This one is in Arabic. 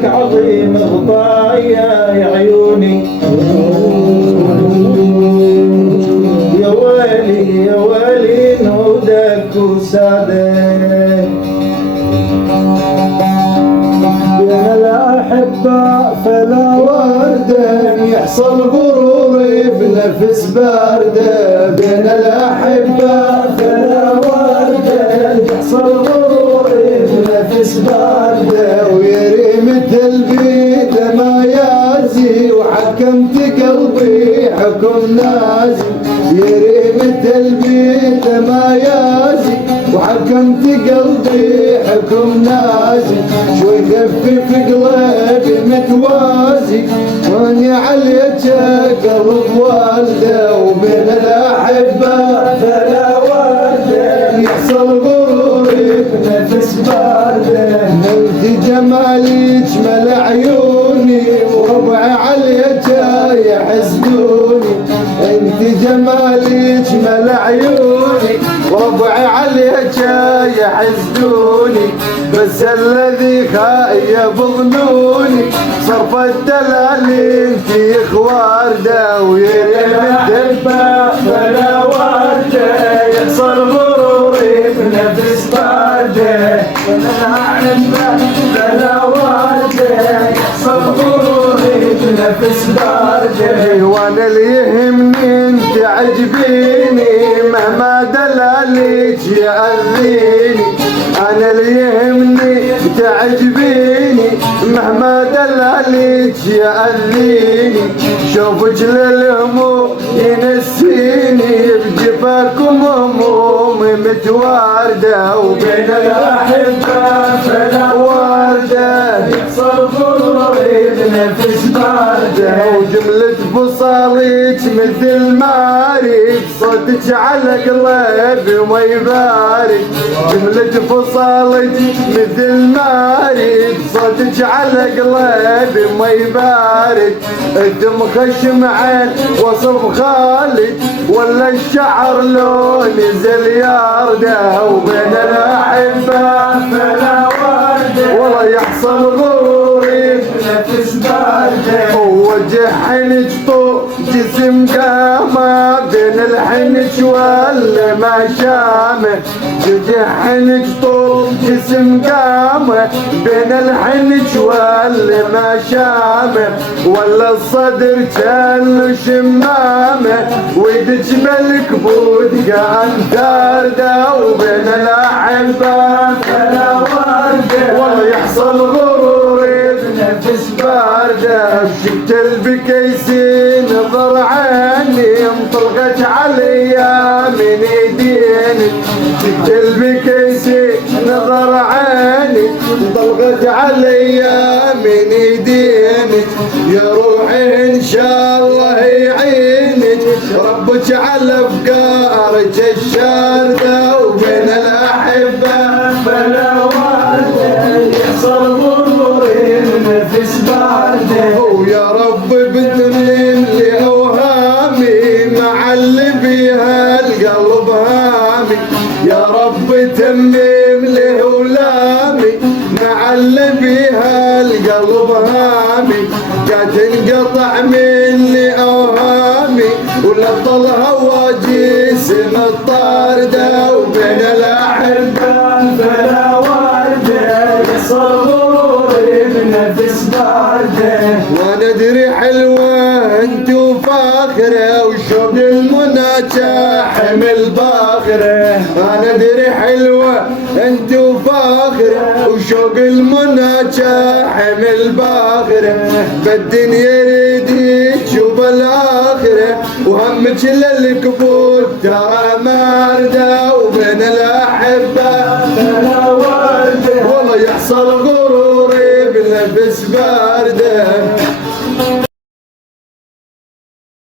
حبك عظيم غطايا يا عيوني. يا ويلي يا ويلي نودك وسادك. بين الأحبة فلا وردة يحصل غروري بنفس باردة. بين الأحبة فلا وردة يحصل غروري بنفس باردة. ويريمة البيت ما يازي وحكمت قلبي حكم نازي. يريمة البيت ما يازي وحكمت قلبي حكم نازي. شوي خفف قلبي متوازي واني عليك قلب والده. وبين الأحبة فلا وردة يحصل غروري بنفس باردة. انت جمالك ملا عيوني وربع عليك يحسدوني. انت جمالك ملا عيوني وربع عليك يحسدوني. بس الذي خايب ظنوني صرف الدلال انتي خوارده. ويريم الدبه فلا ورده يحصل غروري بنفس بارده. الأحبة فلا ورده يحصل غروري بنفس بارده. وانا اللي يهمني انت عجبيني مهما دلالك يأذيني. انا اللي يهمني تعجبيني مهما دلالك يأذيني. شوفك للهموم ينسيني بجفاكم همومي متواردة. وبين الأحبة فلا وردة يحصل غروري بنفس باردة. وجملة بصالك مثل ما اريد صوتك على قلبي وما يبارك. جملة بصالك مثل ما اريد صوتك على قلبي وما يبارك. الدم خشم عين وصف خالد ولا الشعر لوني زلياردة. وبين الأحبة فلا وردة والله يحصل غروري بنفس باردة. ووجه حنج طول جسم قامة بين الحنج ولا ما شامه. وجه حنج طول جسم قامة بين الحنج ولا ما شامه. ولا الصدر كان شمامه ويدك بالكبود قام دارده. وبين الأحبة فلا وردة والله يحصل غروري بنفس باردة. شفت البكيسي نظر عيني انطلقت عليا من ايديني. شفت البكيسي نظر عيني انطلقت عليا من ايديني. يا روحي ان شاء الله يعينك ربك على افكارك الشاردة. وبين الأحبة فلا وردة يحصل غروري بنفس باردة. ويا رب بتمم لي اوهامي مع اللي بيها القلب هامي. يا رب تمم لي اولامي مع اللي بيها القلب هامي. قاعد تنقطع مني اوهامي ولا ضل هواجيس الطاردة. وبين الأحبة فلا وردة يحصل غروري بنفس باردة. وانا ادري حلوة انت وفاخرة وشوق المنى حمل باخرة. انا ادري حلوة انت وفاخرة وشوق المنى حمل باخرة. بالدنيا يريدك وبالآخرة وهمك للكبود ترى ماردة. وبين الأحبة فلا وردة والله يحصل غروري بنفس باردة.